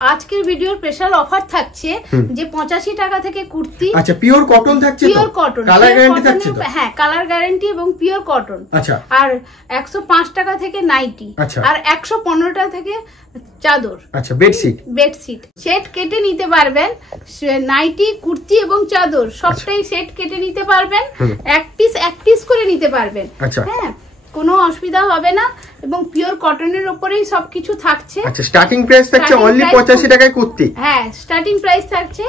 আজকের ভিডিওর special offer থাকছে যে 85 টাকা থেকে কুর্তি। আচ্ছা, পিওর কটন থাকছে তো? পিওর কটন, কালার গ্যারান্টি থাকছে তো? হ্যাঁ, কালার গ্যারান্টি এবং পিওর কটন। আচ্ছা, আর 105 টাকা থেকে নাইটি। আচ্ছা, আর 115 টাকা থেকে চাদর। আচ্ছা, বেডশিট সেট কেটে নিতে পারবেন। নাইটি, কুর্তি এবং চাদর সবটাই সেট কেটে নিতে পারবেন। এক পিস করে নিতে পারবেন। আচ্ছা, হ্যাঁ, কোনো অসুবিধা হবে না এবং পিওর কটনের উপরেই সবকিছু থাকছে। আচ্ছা, স্টার্টিং প্রাইস থাকছে অনলি 85 টাকায় কুর্তি। হ্যাঁ, স্টার্টিং প্রাইস থাকছে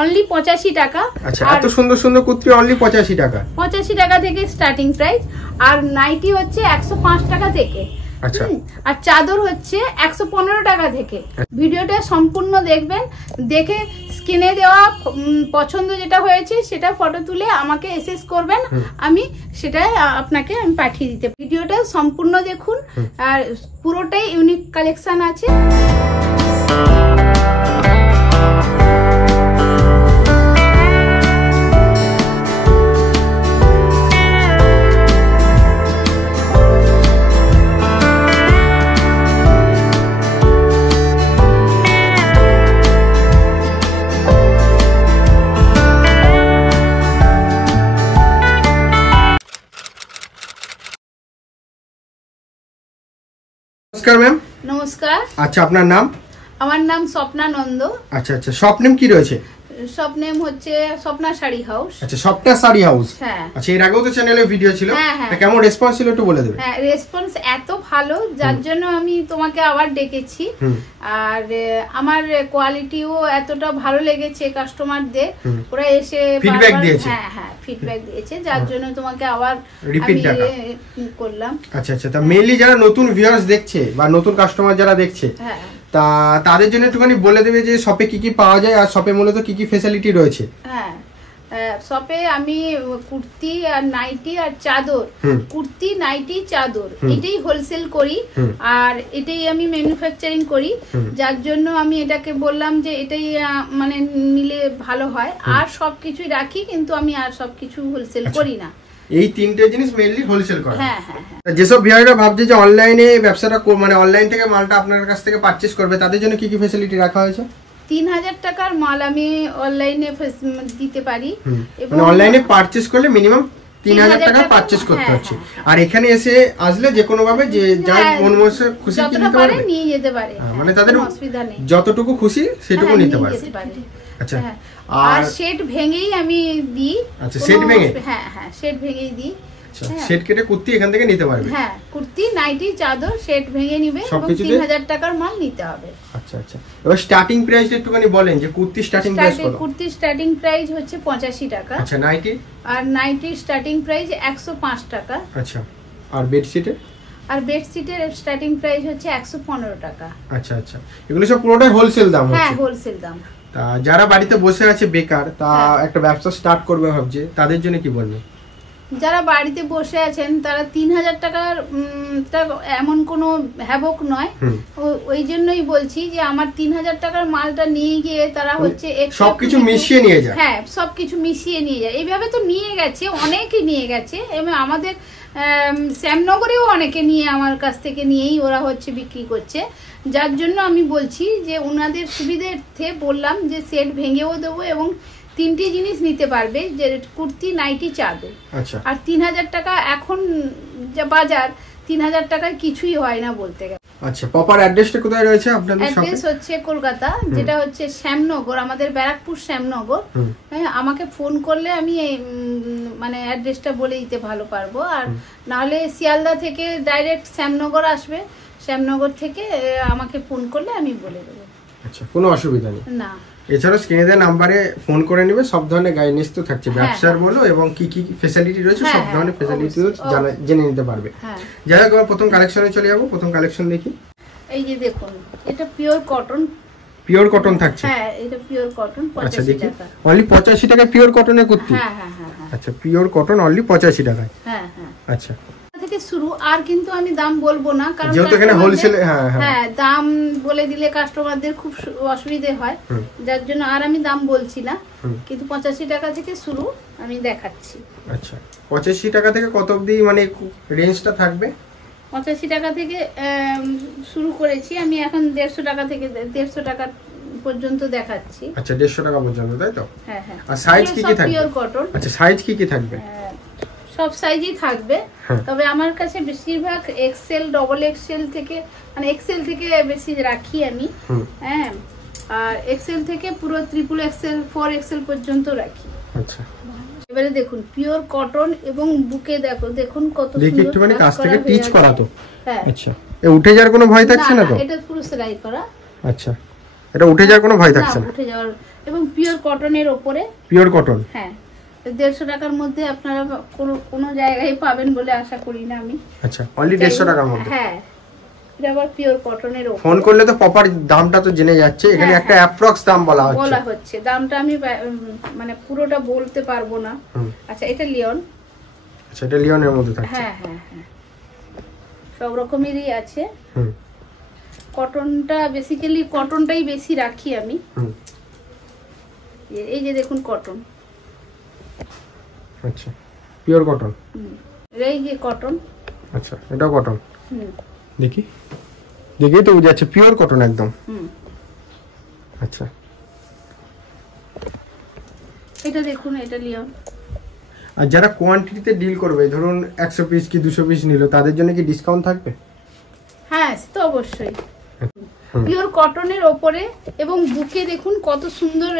অনলি 85 টাকা। আচ্ছা, এত সুন্দর সুন্দর কুর্তি অনলি 85 টাকা। 85 টাকা থেকে স্টার্টিং প্রাইস। আর নাইটি হচ্ছে 105 টাকা থেকে। আচ্ছা, আর চাদর হচ্ছে 115 টাকা থেকে। ভিডিওটা সম্পূর্ণ দেখবেন, দেখে স্ক্রিনে দেওয়া পছন্দ যেটা হয়েছে সেটা ফটো তুলে আমাকে এসএস করবেন, আমি সেটা আপনাকে আমি পাঠিয়ে দিতে। ভিডিওটা সম্পূর্ণ দেখুন, আর পুরোটাই ইউনিক কালেকশন আছে। নমস্কার ম্যাম। নমস্কার। আচ্ছা, আপনার নাম? আমার নাম স্বপ্না নন্দ। আচ্ছা আচ্ছা, শপ নেম কি রয়েছে? শপ নেম হচ্ছে স্বপ্না শাড়ি হাউস। আচ্ছা, স্বপ্না শাড়ি হাউস। হ্যাঁ। আচ্ছা, এর আগেও তো চ্যানেলে ভিডিও ছিল, কেমন রেসপন্স ছিল একটু বলে দেবেন? হ্যাঁ, রেসপন্স এত ভালো যার জন্য আমি তোমাকে আবার ডেকেছি। আর আমার কোয়ালিটিও এতটা ভালো লেগেছে কাস্টমারদের, ওরা এসে ফিডব্যাক দিয়েছে। হ্যাঁ, ফিডব্যাক দিয়েছে, যার জন্য তোমাকে আবার রিপিট করলাম। আচ্ছা আচ্ছা, তা মেইনলি যারা নতুন ভিউয়ার্স দেখছে বা নতুন কাস্টমার যারা দেখছে, হ্যাঁ, তা তাদের জন্য একটুখানি বলে দেবে যে শপে কি কি পাওয়া যায় আর শপে মূলত কি কি ফ্যাসিলিটি রয়েছে। হ্যাঁ, শপে আমি কুর্তি আর নাইটি আর চাদর, কুর্তি, নাইটি, চাদর এটাই হোলসেল করি আর এটাই আমি ম্যানুফ্যাকচারিং করি, যার জন্য আমি এটাকে বললাম যে এটাই মানে নিলে ভালো হয়। আর সবকিছুই রাখি, কিন্তু আমি আর সবকিছু হোলসেল করি না। এই তিনটে জিনিস মেইনলি হোলসেল করা। হ্যাঁ হ্যাঁ হ্যাঁ। যেসব ভিউয়াররা ভাবছে যে অনলাইনে ব্যবসাটা মানে অনলাইন থেকে মালটা আপনার কাছ থেকে পারচেজ করবে, তাদের জন্য কি কি ফ্যাসিলিটি রাখা হয়েছে? 3000 টাকার মাল আমি অনলাইনে দিতে পারি। মানে অনলাইনে পারচেজ করলে মিনিমাম 3000 টাকা পারচেজ করতে হচ্ছে। আর এখানে এসে আসলে যে কোনো ভাবে যে যার মন মনসে খুশি নিয়ে যেতে পারে, মানে তাদের অসুবিধা নেই, যতটুকু খুশি সেটুকু নিতে পারে। আচ্ছা, আর সেট ভেঙেই আমি দিই। আচ্ছা, সেট ভেঙে? হ্যাঁ হ্যাঁ, সেট ভেঙেই দিই। আচ্ছা, সেট কেটে কুর্তি এখান থেকে নিতে পারবে? হ্যাঁ, কুর্তি, নাইটি, চাদর সেট ভেঙে নিবে এবং 3000 টাকার মাল নিতে হবে। আচ্ছা আচ্ছা, এবার স্টার্টিং প্রাইসটা একটুখানি বলেন যে কুর্তি স্টার্টিং প্রাইস কত? কুর্তি স্টার্টিং প্রাইস হচ্ছে 85 টাকা। আচ্ছা, নাইটি? আর নাইটির স্টার্টিং প্রাইস 105 টাকা। আচ্ছা, আর বেডশিটের? আর বেডশিটের স্টার্টিং প্রাইস হচ্ছে 115 টাকা। আচ্ছা আচ্ছা, এগুলো সব পুরোটাই হোলসেল দাম হচ্ছে? হ্যাঁ, হোলসেল দাম। তা যারা বাড়িতে বসে আছে বেকার, তা একটা ব্যবসা স্টার্ট করবে ভাবছে, তাদের জন্য কি বলবেন? যারা বাড়িতে বসে আছেন তারা 3000 টাকার এমন কোনো হ্যাবক নয়, ওই জন্যই বলছি যে আমার 3000 টাকার মালটা নিয়ে গিয়ে তারা হচ্ছে সবকিছু মিশিয়ে নিয়ে যায়। হ্যাঁ, সবকিছু মিশিয়ে নিয়ে যায়। এইভাবে তো নিয়ে গেছে, অনেকেই নিয়ে গেছে এবং আমাদের শ্যামনগরেও অনেকে নিয়ে আমার কাছ থেকে নিয়েই ওরা হচ্ছে বিক্রি করছে, যার জন্য আমি বলছি যে ওনাদের সুবিধার্থে বললাম যে সেট ভেঙেও দেবো এবং 3টি জিনিস নিতে পারবে, যে কুর্তি, নাইটি, চাদর। আচ্ছা, আর 3000 টাকা এখন যা বাজার, 3000 টাকায় কিছুই হয় না বলতে গেলে। আচ্ছা, প্রপার অ্যাড্রেসটা কোথায় রয়েছে আপনাদের শপে? অ্যাড্রেস হচ্ছে কলকাতা, যেটা হচ্ছে শ্যামনগর, আমাদের ব্যারাকপুর শ্যামনগর। হ্যাঁ, আমাকে ফোন করলে আমি মানে অ্যাড্রেসটা বলে দিতে ভালো পারবো। আর নাহলে শিয়ালদা থেকে ডাইরেক্ট শ্যামনগর আসবে, শ্যামনগর থেকে আমাকে ফোন করলে আমি বলে দেবো। আচ্ছা, কোনো অসুবিধা নেই না। এছাড়াও স্ক্রিনে দেওয়া নাম্বারে ফোন করে নেবে, সব ধরনের গাইডেন্স তো থাকছে, ব্যবসার বলো এবং কি কি ফ্যাসিলিটি রয়েছে সব ধরনের ফ্যাসিলিটি জেনে নিতে পারবে। যাই হোক, প্রথম কালেকশনে চলে যাবো। প্রথম কালেকশন দেখি। এই যে দেখুন, এটা পিওর কটন। পিওর কটন থাকছে? হ্যাঁ, এটা পিওর কটন। 85 টাকা অনলি 85 টাকায় পিওর কটনের কুর্তি? হ্যাঁ হ্যাঁ হ্যাঁ। আচ্ছা, পিওর কটন অনলি 85 টাকায়? হ্যাঁ হ্যাঁ। আচ্ছা, থেকে শুরু। আর কিন্তু আমি দাম বলবো না, কারণ যেহেতু এখানে হোলসেল। হ্যাঁ, দাম বলে দিলে কাস্টমারদের খুব অসুবিধে হয়, যার জন্য আর আমি দাম বলছি না, কিন্তু 85 টাকা থেকে শুরু আমি দেখাচ্ছি। আচ্ছা, 85 টাকা থেকে কত অবধি মানে রেঞ্জটা থাকবে? 85 টাকা থেকে শুরু করেছি আমি, এখন 150 টাকা থেকে 150 টাকার পর্যন্ত দেখাচ্ছি। আচ্ছা 150 টাকা পর্যন্ত, তাই তো? হ্যাঁ হ্যাঁ। আর সাইজ কি কি থাকবে? Pure cotton. আচ্ছা সাইজ কি কি থাকবে? সব সাইজই থাকবে, তবে আমার কাছে বেশিরভাগ এক্সেল, ডবল এক্সেল থেকে, মানে এক্সেল থেকে বেশি রাখি আমি। হ্যাঁ, আর এক্সেল থেকে পুরো ট্রিপল এক্সেল, 4 এক্সেল পর্যন্ত রাখি। আচ্ছা এবারে দেখুন পিওর কটন এবং বুকে দেখুন কত সুন্দর। দেখি একটুখানি কাছ থেকে টিচ করা তো। হ্যাঁ। আচ্ছা এ উঠে যাওয়ার কোনো ভয় থাকছে না তো? এটা পুরো সেলাই করা। আচ্ছা এটা উঠে যাওয়ার কোনো ভয় থাকছে না? উঠে যাওয়ার, এবং পিওর কটনের উপরে। Pure cotton. হ্যাঁ, 150 টাকার মধ্যে আপনারা কোনো জায়গায় পাবেন বলে আশা করি না আমি। আচ্ছা অনলি 150 টাকার মধ্যে। হ্যাঁ, এটা আবার পিওর কটনের উপরে। ফোন করলে তো প্রপার দামটা তো জেনে যাচ্ছে, এখানে একটা অ্যাপ্রক্স দাম বলা হচ্ছে। দামটা আমি মানে পুরোটা বলতে পারবো না। আচ্ছা এটা লিওন। আচ্ছা এটা লিওনের মধ্যে থাকছে। হ্যাঁ হ্যাঁ হ্যাঁ, সব রকমেরই আছে। কটনটা বেসিক্যালি কটনটাই বেশি রাখি আমি। এই যে দেখুন কটন। আচ্ছা পিওর কটন। এই যে কটন। আচ্ছা এটাও কটন। দেখি দেখেই তো বুঝা যাচ্ছে পিওর কটন একদম। আচ্ছা এটা দেখুন, এটা লিওন। আর যারা কোয়ান্টিটিতে ডিল করবে, ধরুন 100 পিস কি 200 পিস নিল, তাদের জন্য কি ডিসকাউন্ট থাকবে? হ্যাঁ সে তো অবশ্যই। পিওর কটনের উপরে এবং বুকে দেখুন কত সুন্দর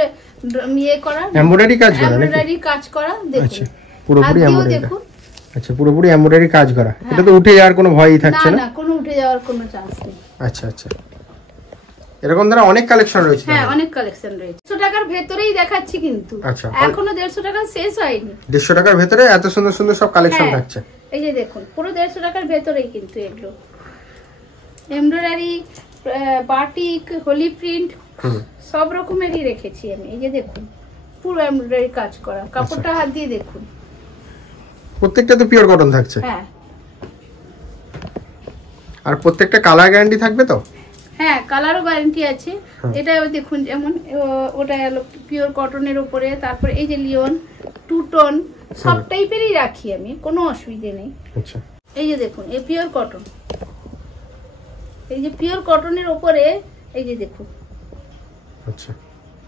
ইয়ে করা, এমব্রয়ডারি কাজ করা। এমব্রয়ডারি কাজ করা দেখুন। আচ্ছা পুরোপুরি এমব্রয়ডারি দেখুন। আচ্ছা পুরোপুরি এমব্রয়ডারি কাজ করা। এটা তো উঠে যাওয়ার কোনো ভয়ই থাকছে না? না, কোনো উঠে যাওয়ার কোনো চান্স নেই। আচ্ছা আচ্ছা, এরকম ধরনের অনেক কালেকশন রয়েছে। হ্যাঁ অনেক কালেকশন রয়েছে। 100 টাকার ভেতরেই দেখাচ্ছি কিন্তু। আচ্ছা এখনো 150 টাকা শেষ হয়নি। 150 টাকার ভেতরে এত সুন্দর সুন্দর সব কালেকশন থাকছে। এই যে দেখুন পুরো 150 টাকার ভেতরেই কিন্তু এগুলো এমব্রয়ডারি, বাটিক, হোলি প্রিন্ট সব রকমেরই রেখেছি আমি। এই যে দেখুন পুরো এমব্রয়ডারি কাজ করা, কাপড়টা হাত দিয়ে দেখুন। প্রত্যেকটা তো পিওর কটন থাকছে। হ্যাঁ, আর প্রত্যেকটা কালার গ্যারান্টি থাকবে তো? হ্যাঁ কালারও গ্যারান্টি আছে। এটা দেখুন যেমন ওটা হলো পিওর কটনের উপরে, তারপর এই যে লিওন, টু টোন সব টাইপেরই রাখি আমি, কোনো অসুবিধা নেই। আচ্ছা এই যে দেখুন এই পিওর কটন, এই যে পিওর কটনের উপরে এই যে দেখুন। আচ্ছা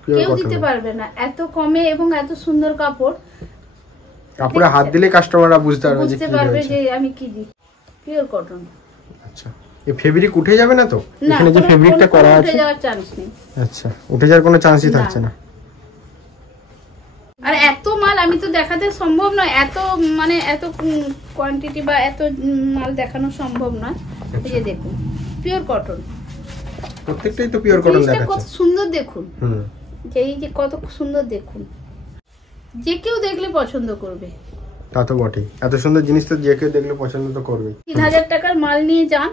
কেউ দিতে পারবে না এত কমে এবং এত সুন্দর কাপড়। কাপড়ে হাত দিলে কাস্টমাররা বুঝতে পারবে যে আমি কি দিই। Pure cotton. আচ্ছা এই ফেব্রিক উঠে যাবে না তো? এখানে যে ফেব্রিকটা করা আছে উঠে যাওয়ার চান্স নেই। আচ্ছা উঠে যাওয়ার কোনো চান্সই থাকছে না। আর এত মাল আমি তো দেখাতে সম্ভব নয়, এত মানে এত কোয়ান্টিটি বা এত মাল দেখানো সম্ভব নয়। এই যে দেখুন পিওর কটন, প্রত্যেকটাই তো পিওর কটন দেখাচ্ছে। কত সুন্দর দেখুন। এই যে কত সুন্দর দেখুন, যে কেউ দেখলে পছন্দ করবে। তা তো বটেই, এত সুন্দর জিনিস তো যে কেউ দেখলে পছন্দ তো করবে। 3000 টাকার মাল নিয়ে যান,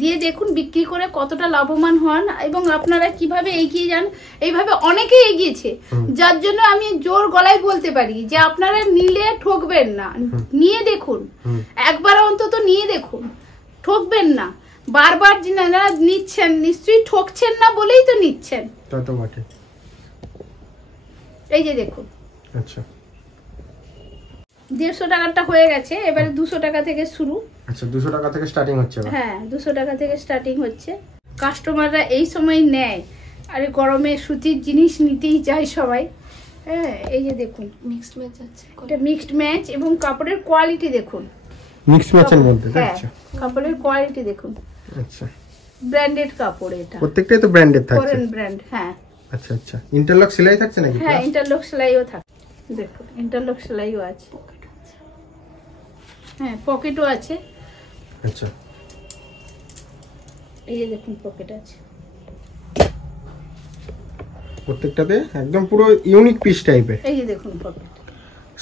দিয়ে দেখুন বিক্রি করে কতটা লাভবান হন এবং আপনারা কিভাবে এগিয়ে যান। এইভাবে অনেকেই এগিয়েছে, যার জন্য আমি জোর গলায় বলতে পারি যে আপনারা নিলে ঠকবেন না। নিয়ে দেখুন, একবার অন্তত নিয়ে দেখুন, ঠকবেন না। বারবার যারা নিচ্ছেন নিশ্চয়ই ঠকছেন না বলেই তো নিচ্ছেন। তা তো বটে। এই যে দেখুন। আচ্ছা 150 টাকাটা হয়ে গেছে, এবারে 200 টাকা থেকে শুরু। আচ্ছা 200 টাকা থেকে স্টার্টিং হচ্ছে? হ্যাঁ 200 টাকা থেকে স্টার্টিং হচ্ছে। কাস্টমাররা এই সময় নেয়, আর গরমে সুতির জিনিস নিতেই চায় সবাই। হ্যাঁ এই যে দেখুন মিক্সড ম্যাচ আছে, এটা মিক্সড ম্যাচ এবং কাপড়ের কোয়ালিটি দেখুন। মিক্সড ম্যাচের মধ্যে? আচ্ছা কাপড়ের কোয়ালিটি দেখুন। আচ্ছা ব্র্যান্ডেড কাপড়, এটা প্রত্যেকটাই তো ব্র্যান্ডেড থাকছে? Foreign brand. হ্যাঁ আচ্ছা আচ্ছা ইন্টারলক সেলাই থাকছে নাকি? হ্যাঁ ইন্টারলক সেলাইও থাকে, দেখুন ইন্টারলক সেলাইও আছে। হ্যাঁ পকেটও আছে। আচ্ছা এই যে দেখুন পকেট আছে প্রত্যেকটাতে, একদম পুরো ইউনিক পিস টাইপের। এই যে দেখুন পকেট,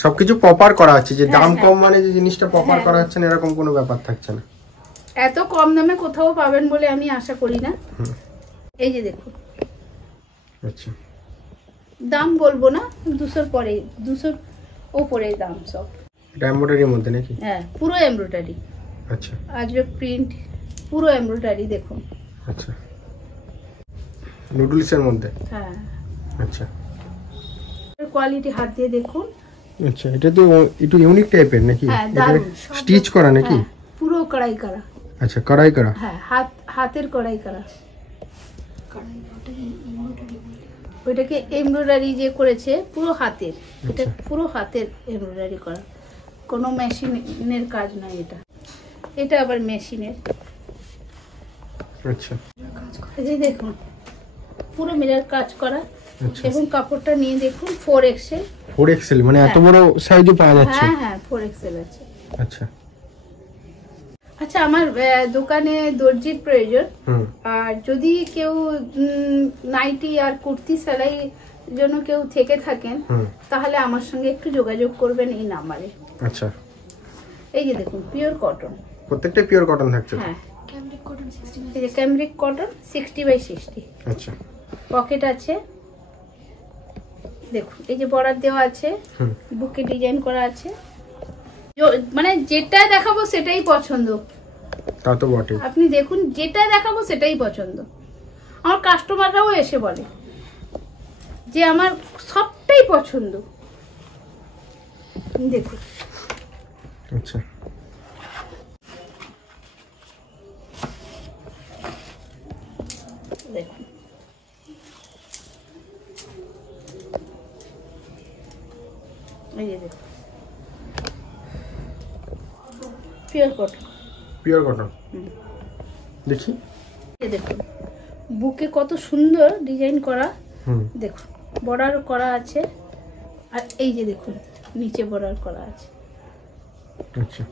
সবকিছু প্রপার করা আছে, যে দাম কম মানে যে জিনিসটা প্রপার করা হচ্ছে না এরকম কোনো ব্যাপার থাকছে না। এত কম দামে কোথাও পাবেন বলে আমি আশা করি না। এই যে দেখুন। আচ্ছা দাম বলবো না, 200 পরে, 200 ওপরে দাম সব। এটা এমব্রয়ডারির মধ্যে নাকি? হ্যাঁ পুরো এমব্রয়ডারি। আচ্ছা আজবে প্রিন্ট, পুরো এমব্রয়ডারি দেখুন। আচ্ছা নুডলসের মধ্যে? হ্যাঁ আচ্ছা কোয়ালিটি হাত দিয়ে দেখুন। আচ্ছা এটা তো একটু ইউনিক টাইপের নাকি? হ্যাঁ দারুণ, স্টিচ করা নাকি? পুরো কড়াই করা। আচ্ছা কড়াই করা? হ্যাঁ হাতের কড়াই করা। ওইটাকে এমব্রয়ডারি যে করেছে পুরো হাতের, এটা পুরো হাতের এমব্রয়ডারি করা, কোনো মেশিনের কাজ নয় এটা। এটা আবার মেশিনের। আচ্ছা, এই দেখুন পুরো মিরর কাজ করা। এবং কাপড়টা নিয়ে দেখুন 4XL। 4XL মানে এত বড় সাইজও পাওয়া যাচ্ছে? হ্যাঁ হ্যাঁ 4XL আছে। আচ্ছা আচ্ছা, আমার দোকানে দর্জির প্রয়োজন, আর যদি কেউ নাইটি আর কুর্তি সেলাই জন্য কেউ থেকে থাকেন তাহলে আমার সঙ্গে একটু যোগাযোগ করবেন এই নাম্বারে। আচ্ছা, এই যে দেখুন পিওর কটন, প্রত্যেকটা পিওর কটন থাকছে? হ্যাঁ, ক্যামব্রিক কটন 60 এই যে ক্যামব্রিক কটন 60/60। আচ্ছা, পকেট আছে দেখুন, এই যে বর্ডার দেওয়া আছে, বুকে ডিজাইন করা আছে। মানে যেটা দেখাবো সেটাই পছন্দ, তা তো বটে। আপনি দেখুন যেটা দেখাবো সেটাই পছন্দ। আমার কাস্টমাররাও এসে বলে যে আমার সবটাই পছন্দ। দেখুন আচ্ছা, দেখুন এই যে দেখুন পিওর কটন, পিওর কটন। দেখি, এই দেখুন বুকে কত সুন্দর ডিজাইন করা, দেখুন বর্ডার করা আছে, আর এই যে দেখুন নিচে বর্ডার করা আছে। আচ্ছা,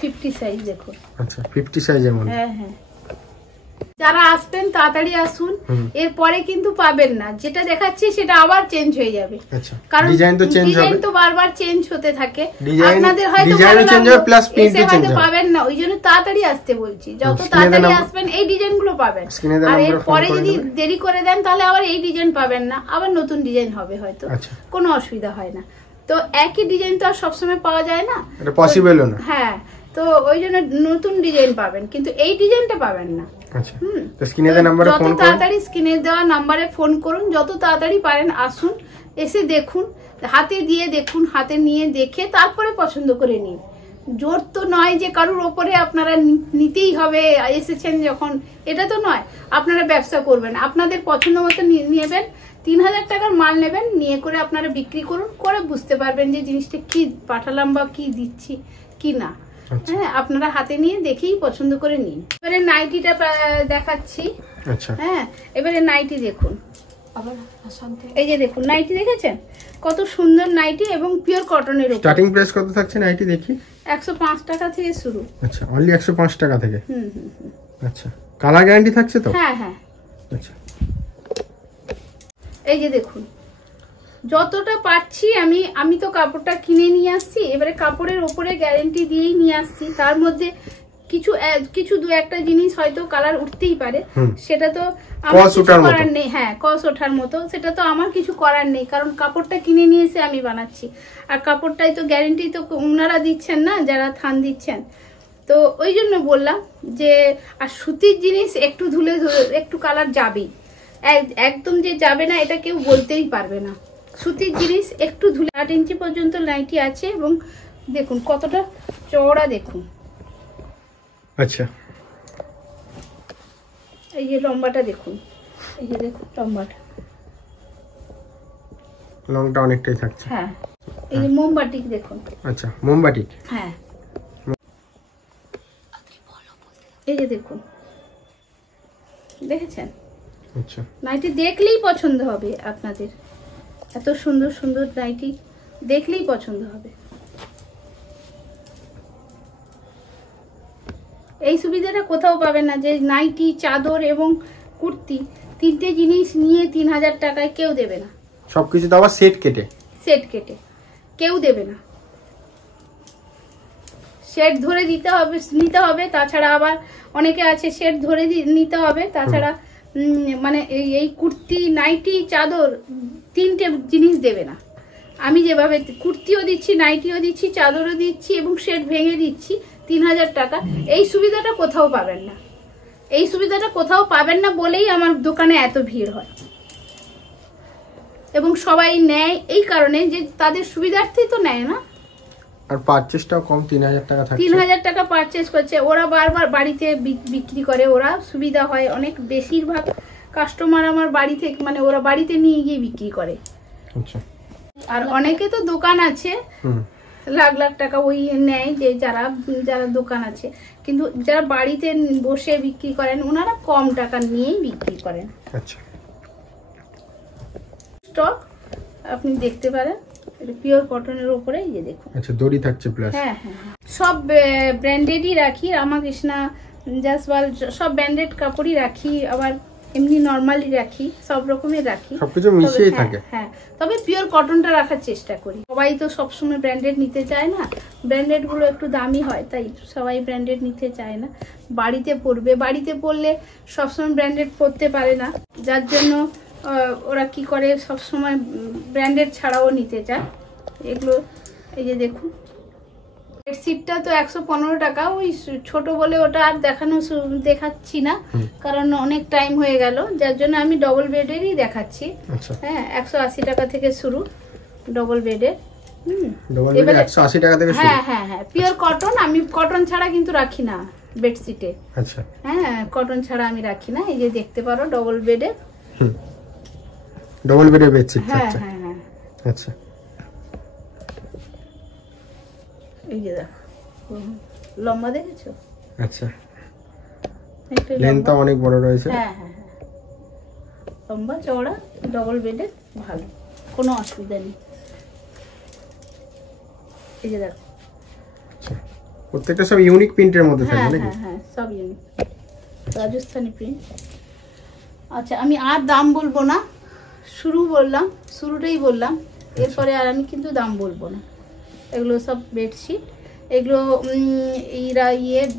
50 সাইজ দেখুন। আচ্ছা 50 সাইজের মধ্যে? হ্যাঁ হ্যাঁ, যারা আসবেন তাড়াতাড়ি আসুন, এরপরে কিন্তু পাবেন না, যেটা দেখাচ্ছি সেটা আবার চেঞ্জ হয়ে যাবে। আচ্ছা, কারণ ডিজাইন তো চেঞ্জ হবে, ডিজাইন তো বারবার চেঞ্জ হতে থাকে, ডিজাইন আপনাদের হয়তো ডিজাইনও চেঞ্জ হবে প্লাস প্রিন্টও চেঞ্জ হবে, পাবেন না, ওইজন্য তাড়াতাড়ি আসতে বলছি, যত তাড়াতাড়ি আসবেন এই ডিজাইনগুলো পাবেন। আর এরপরে যদি দেরি করে দেন তাহলে আবার এই ডিজাইন পাবেন না, আবার নতুন ডিজাইন হবে হয়তো, কোনো অসুবিধা হয় না। তো একই ডিজাইন তো আর সবসময় পাওয়া যায় না, এটা পসিবলও না। হ্যাঁ, তো ওই জন্য নতুন ডিজাইন পাবেন, কিন্তু এই ডিজাইনটা পাবেন না। আচ্ছা, তো স্ক্রিনে দেওয়া নম্বরে ফোন করুন, তাড়াতাড়ি স্ক্রিনে দেওয়া নম্বরে ফোন করুন, যত তাড়াতাড়ি পারেন আসুন, এসে দেখুন, হাতে দিয়ে দেখুন, হাতে নিয়ে দেখে তারপরে পছন্দ করে নিন। জোর তো নয় যে কারোর ওপরে আপনারা নিতেই হবে, এসেছেন যখন, এটা তো নয়। আপনারা ব্যবসা করবেন, আপনাদের পছন্দ মতো নেবেন, 3000 টাকার মাল নেবেন, নিয়ে করে আপনারা বিক্রি করুন, করে বুঝতে পারবেন যে জিনিসটা কি পাঠালাম বা কি দিচ্ছি কি না। হ্যাঁ, আপনারা হাতে নিয়ে দেখেই পছন্দ করে নিন। এবারে নাইটিটা দেখাচ্ছি। আচ্ছা, হ্যাঁ, এবারে নাইটি দেখুন, এই যে দেখুন নাইটি দেখেছেন কত সুন্দর নাইটি, এবং পিওর কটনের উপর। স্টার্টিং প্রাইস কত থাকছে নাইটি দেখি? 105 টাকা থেকে শুরু। আচ্ছা, অনলি 105 টাকা থেকে? আচ্ছা, কালার গ্যারান্টি থাকছে তো? হ্যাঁ হ্যাঁ। আচ্ছা, এই যে দেখুন যতটা পাচ্ছি আমি তো কাপড়টা কিনে নিয়ে আসছি, এবারে কাপড়ের ওপরে গ্যারান্টি দিয়েই নিয়ে আসছি। তার মধ্যে কিছু দু একটা জিনিস হয়তো কালার উঠতেই পারে, সেটা তো আমার কিছু করার নেই। হ্যাঁ, কস ওঠার মতো, সেটা তো আমার কিছু করার নেই, কারণ কাপড়টা কিনে নিয়ে এসে আমি বানাচ্ছি, আর কাপড়টাই তো গ্যারান্টি তো ওনারা দিচ্ছেন না, যারা থান দিচ্ছেন। তো ওই জন্য বললাম যে, আর সুতির জিনিস একটু ধুলে একটু কালার যাবেই, একদম যে যাবে না এটা কেউ বলতেই পারবে না। সুতির জিনিস একটু ধুলে 8 ইঞ্চি পর্যন্ত নাইটি আছে, এবং দেখুন কতটা চওড়া দেখুন। আচ্ছা, এই যে লম্বাটা দেখুন, এই যে দেখুন লংটা অনেকটাই থাকছে। হ্যাঁ, এই যে মোমবাটিক দেখুন। আচ্ছা, মোমবাটিক। হ্যাঁ, এই যে দেখুন, দেখেছেন? আচ্ছা, নাইটি দেখলেই পছন্দ হবে আপনাদের, এত সুন্দর সুন্দর নাইটি দেখলেই পছন্দ হবে। এই সুবিধাটা কোথাও পাবেন না, যে নাইটি, চাদর এবং কুর্তি 3টে জিনিস নিয়ে 3000 টাকায় কেউ দেবে না। সবকিছু তো আবার সেট কেটে কেউ দেবে না। সেট ধরে নিতে হবে, তাছাড়া আবার অনেকে আছে সেট ধরে নিতে হবে, তাছাড়া মানে এই কুর্তি, নাইটি, চাদর 3টে জিনিস দেবে না। আমি যেভাবে কুর্তিও দিচ্ছি, নাইটিও দিচ্ছি, চাদরও দিচ্ছি, এবং সেট ভেঙে দিচ্ছি 3000 টাকা, এই সুবিধাটা কোথাও পাবেন না। এই সুবিধাটা কোথাও পাবেন না বলেই আমার দোকানে এত ভিড় হয়, এবং সবাই নেয় এই কারণে যে তাদের সুবিধার্থেই তো নেয় না। আর পারচেজটাও কম, 3000 টাকা থাকছে। 3000 টাকা পারচেজ করছে, ওরা বারবার বাড়িতে বিক্রি করে, ওরা সুবিধা হয় অনেক। বেশিরভাগ কাস্টমার আমার বাড়ি থেকে মানে ওরা বাড়িতে নিয়ে গিয়ে বিক্রি করে। আচ্ছা। আর অনেকে তো দোকান আছে লাখ লাখ টাকা ওই নেয়, যে যারা যারা দোকান আছে, কিন্তু যারা বাড়িতে বসে বিক্রি করেন ওনারা কম টাকা নিয়েই বিক্রি করেন। আচ্ছা। স্টক আপনি দেখতে পারেন, এটা পিওর কটনের উপরে, এই যে দেখুন। আচ্ছা, দড়ি থাকছে প্লাস। হ্যাঁ হ্যাঁ, সব ব্র্যান্ডেডই রাখি, রামাকৃষ্ণা, জাসওয়াল, সব ব্র্যান্ডেড কাপড়ই রাখি, আবার এমনি নরমালি রাখি, সব রকমের রাখি, সবকিছু মিশিয়ে থাকে। হ্যাঁ, তবে পিওর কটনটা রাখার চেষ্টা করি। সবাই তো সবসময় ব্র্যান্ডেড নিতে চায় না, ব্র্যান্ডেড গুলো একটু দামি হয়, তাই সবাই ব্র্যান্ডেড নিতে চায় না। বাড়িতে পরবে, বাড়িতে পরলে সবসময় ব্র্যান্ডেড পরতে পারে না, যার জন্য ওরা কি করে সবসময় ব্র্যান্ডেড ছাড়াও নিতে চায় এগুলো। এই যে দেখুন, বেডশিটটা তো 115 টাকা, ওই ছোট বলে ওটা আর দেখাচ্ছি না, কারণ অনেক টাইম হয়ে গেল, যার জন্য আমি ডবল বেডেরই দেখাচ্ছি। হ্যাঁ, 180 টাকা থেকে শুরু ডবল বেডের। এবারে 180 টাকা থেকে শুরু। হ্যাঁ হ্যাঁ হ্যাঁ, পিওর কটন, আমি কটন ছাড়া কিন্তু রাখি না বেডশিটে। আচ্ছা। হ্যাঁ, কটন ছাড়া আমি রাখি না। এই যে দেখতে পারো ডবল বেডের, ডবল বেডের বেডশিট। হ্যাঁ হ্যাঁ হ্যাঁ। আচ্ছা, এই যে দেখো, লম্বা দেখেছো? আচ্ছা, লেন্থটা অনেক বড় রয়েছে। হ্যাঁ হ্যাঁ হ্যাঁ, লম্বা চওড়া ডবল বেডের, ভালো, কোনো অসুবিধা নেই। এই যে দেখো। আচ্ছা, প্রত্যেকটা সব ইউনিক প্রিন্টের মধ্যে থাকে নাকি? হ্যাঁ হ্যাঁ, সব ইউনিক রাজস্থানি প্রিন্ট। আচ্ছা, আমি আর দাম বলবো না, শুরুটাই বললাম, এরপরে আর আমি কিন্তু দাম বলবো না। এগুলো সব বেডশিট, এগুলো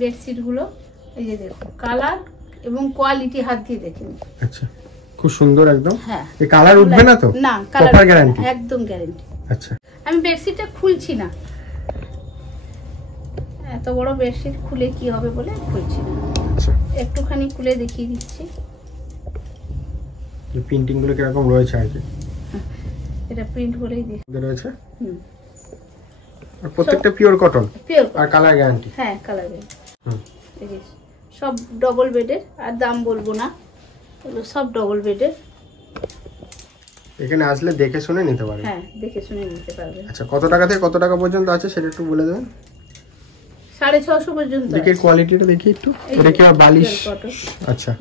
বেডশিটগুলো এই যে দেখুন, কালার এবং কোয়ালিটি হাত দিয়ে দেখুন। আচ্ছা, খুব সুন্দর একদম। হ্যাঁ, এই কালার উঠবে না তো? না, কালার গ্যারান্টি, একদম গ্যারান্টি। আচ্ছা, আমি বেডশিটটা খুলছি না, এত বড় বেডশিট খুলে কি হবে বলে খুলছি না। আচ্ছা, একটুখানি খুলে দেখিয়ে দিচ্ছি। এই প্রিন্টিং গুলো কিরকম রয়েছে আর কি, এটা প্রিন্ট করেই দেখতে রয়েছে। আর প্রত্যেকটা পিওর কটন, আর কালার গ্যারান্টি। হ্যাঁ, কালার গ্যারান্টি। সব ডবল বেডের, আর দাম বলবো না, এগুলো সব ডবল বেডের। এখানে আসলে দেখে শুনে নিতে পারবে। হ্যাঁ, দেখে শুনে নিতে পারবে। আচ্ছা, কত টাকা থেকে কত টাকা পর্যন্ত আছে সেটা একটু বলে দেবেন। 650 পর্যন্ত। দেখি কোয়ালিটিটা দেখি একটু। এটা কি বালিশ? আচ্ছা,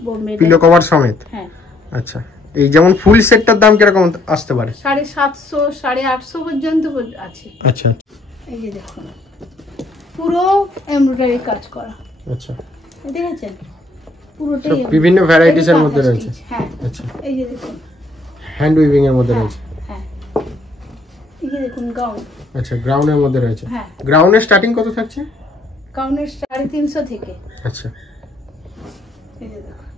পিলো কভার সমেত। হ্যাঁ। আচ্ছা, এই যেমন ফুল সেটটার দাম কিরকম আসতে পারে? 750, 850 পর্যন্ত আছে। আচ্ছা, এই যে দেখুন, পুরো এমব্রয়ডারি কাজ করা। আচ্ছা, দেখেছেন, পুরোটাই বিভিন্ন ভ্যারাইটিস এর মধ্যে রয়েছে। হ্যাঁ, আচ্ছা, এই যে দেখুন, হ্যান্ড উইভিং এর মধ্যে রয়েছে। হ্যাঁ, এই যে দেখুন গাউন। আচ্ছা, গ্রাউন্ডের মধ্যে রয়েছে। হ্যাঁ, গ্রাউন্ডের স্টার্টিং কত থাকছে? গাউনের 350 থেকে। আচ্ছা, এই যে দেখুন,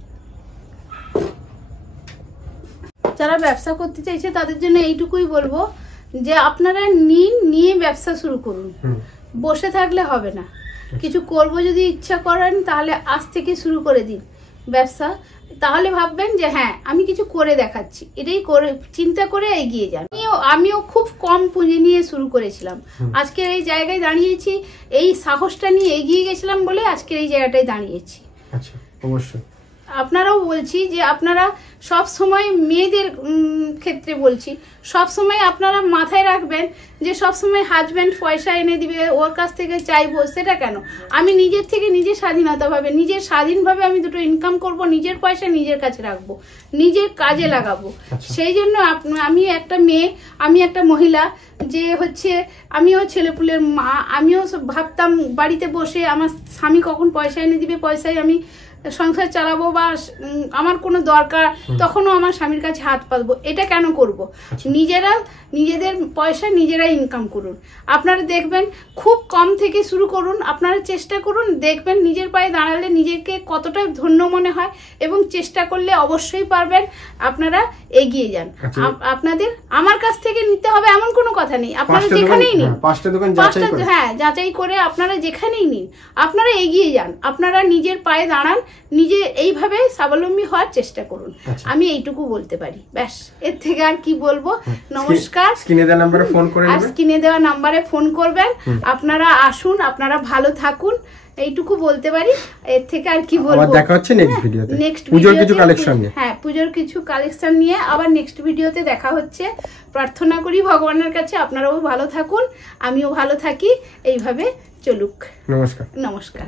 যারা ব্যবসা করতে চাইছে তাদের জন্য এইটুকুই বলবো যে আপনারা নিয়ে ব্যবসা শুরু করুন, বসে থাকলে হবে না। কিছু করব যদি ইচ্ছা করেন তাহলে আজ থেকে শুরু করে দিন ব্যবসা, তাহলে ভাববেন যে হ্যাঁ আমি কিছু করে দেখাচ্ছি, এটাই করে চিন্তা করে এগিয়ে যান। আমিও খুব কম পুঁজি নিয়ে শুরু করেছিলাম, আজকের এই জায়গায় দাঁড়িয়েছি, এই সাহসটা নিয়ে এগিয়ে গেছিলাম বলে আজকের এই জায়গাটায় দাঁড়িয়েছি। আচ্ছা, অবশ্যই। আপনারাও বলছি যে আপনারা সব সময় মেয়েদের ক্ষেত্রে বলছি, সব সময় আপনারা মাথায় রাখবেন যে সব সময় হাজব্যান্ড পয়সা এনে দিবে, ওর কাছ থেকে চাইবো, সেটা কেন? আমি নিজের থেকে নিজে স্বাধীনতাভাবে, নিজের স্বাধীনভাবে আমি দুটো ইনকাম করব, নিজের পয়সা নিজের কাছে রাখবো, নিজের কাজে লাগাবো। সেই জন্য আমি একটা মেয়ে, আমি একটা মহিলা, যে হচ্ছে আমিও ছেলেপুলের মা, আমিও ভাবতাম বাড়িতে বসে আমার স্বামী কখন পয়সা এনে দিবে, পয়সায় আমি সংসার চালাবো বা আমার কোনো দরকার তখনও আমার স্বামীর কাছে হাত পাতবো, এটা কেন করব? নিজেদের পয়সা নিজেরাই ইনকাম করুন। আপনারা দেখবেন খুব কম থেকে শুরু করুন, আপনারা চেষ্টা করুন, দেখবেন নিজের পায়ে দাঁড়ালে নিজেকে কতটা ধন্য মনে হয়, এবং চেষ্টা করলে অবশ্যই পারবেন। আপনারা এগিয়ে যান। আপনাদের আমার কাছ থেকে নিতে হবে এমন কোনো কথা নেই, আপনারা যেখানেই নিন, হ্যাঁ যাচাই করে আপনারা যেখানেই নিন, আপনারা এগিয়ে যান, আপনারা নিজের পায়ে দাঁড়ান, নিজে এইভাবে স্বাবলম্বী হওয়ার চেষ্টা করুন। আমি এইটুকু বলতে পারি, ব্যাস, এর থেকে আর কি বলবো। নমস্কার। স্ক্রিনে দেওয়া নম্বরে ফোন করে নেবেন, স্ক্রিনে দেওয়া নম্বরে ফোন করবেন। আপনারা আসুন, আপনারা ভালো থাকুন, এইটুকু বলতে পারি, এর থেকে আর কি বলবো। দেখা হচ্ছে নেক্সট ভিডিওতে, পূজোর কিছু কালেকশন নিয়ে। হ্যাঁ, পূজোর কিছু কালেকশন নিয়ে আবার নেক্সট ভিডিওতে দেখা হচ্ছে। প্রার্থনা করি ভগবানের কাছে আপনারাও ভালো থাকুন, আমিও ভালো থাকি, এইভাবে চলুক। নমস্কার। নমস্কার।